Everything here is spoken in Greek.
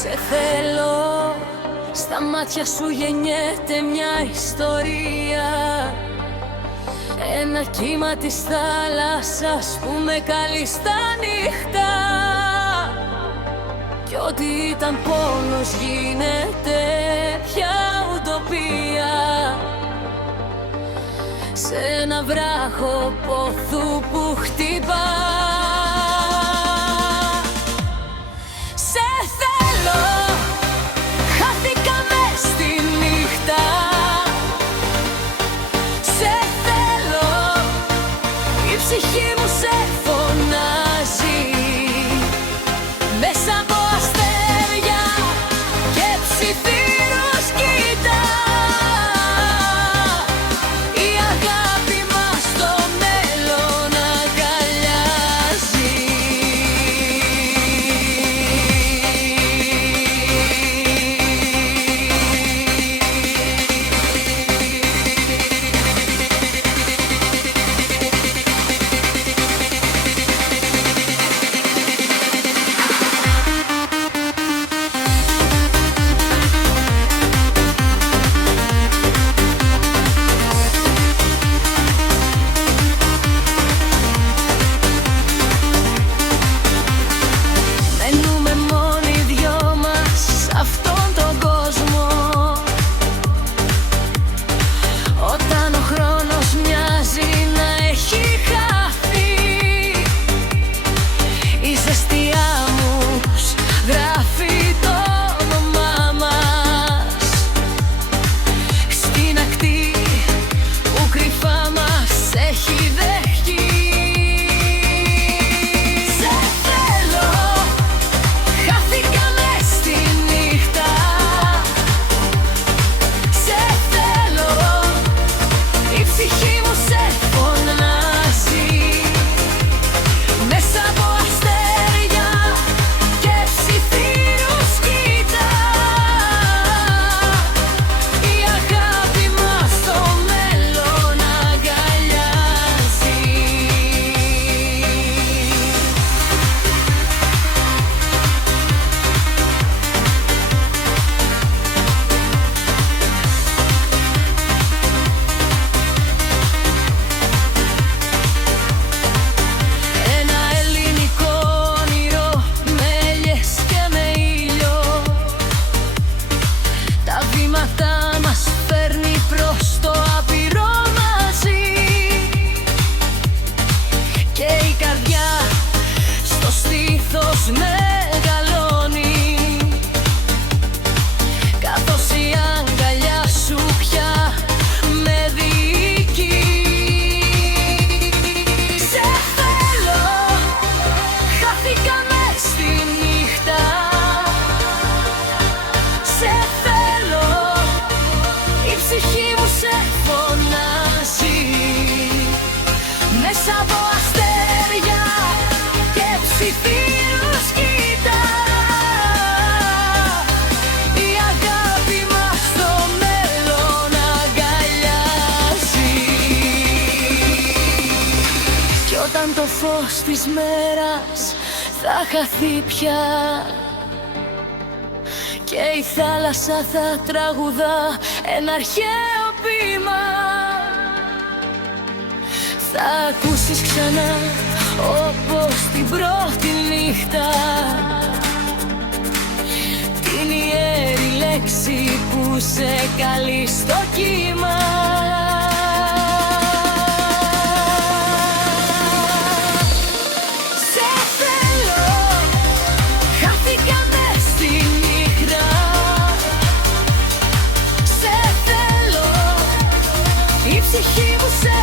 Σε θέλω, στα μάτια σου γεννιέται μια ιστορία. Ένα κύμα της θάλασσας που με καλεί στα νύχτα. Κι ό,τι ήταν πόνος γίνεται πια ουτοπία. Σε ένα βράχο πόθου που χτυπά. Σε θέλω, χάθηκα μες στη νύχτα. Σε θέλω, η ψυχή μου σε φωνάζει. Μέσα από αστέρια και ψιθύρους κοιτά. Η αγάπη μας στο μέλλον αγκαλιάζει. Μένουμε μόνοι δυο μας σ' αυτόν τον κόσμο. Όταν ο χρόνος μοιάζει να έχει χαθεί, η ζεστή άμμος γράφει το όνομά μας στην ακτή που κρυφά μας έχει δεχτεί. Σε θέλω, χάθηκα μες στη νύχτα. Σε θέλω, η ψυχή μου σε φωνάζει. Μέσα από αστέρια και ψιθύρους κοιτά. Η αγάπη μας στο μέλλον αγκαλιάζει. Ένα ελληνικό όνειρο με ελιές και με ήλιο. Τα βήματα μας φέρνει προς το άπειρο μαζί. Και η καρδιά στο στήθος μεγαλώνει. Καθώς η αγκαλιά σου πια με διοικεί. Σε θέλω, χάθηκα μες στη νύχτα. Σε θέλω, η ψυχή μου σε φωνάζει. Μέσα από αστέρια και ψιθύρους κοιτά. Η αγάπη μας στο μέλλον αγκαλιάζει. Κι όταν το φως της μέρας θα χαθεί πια και η θάλασσα θα τραγουδά ένα αρχαίο ποίημα, θα ακούσεις ξανά όπως την πρώτη νύχτα την ιερή λέξη που σε καλεί στο κύμα. Σε θέλω, χάθηκα μες στη νύχτα. Σε θέλω, η ψυχή μου σε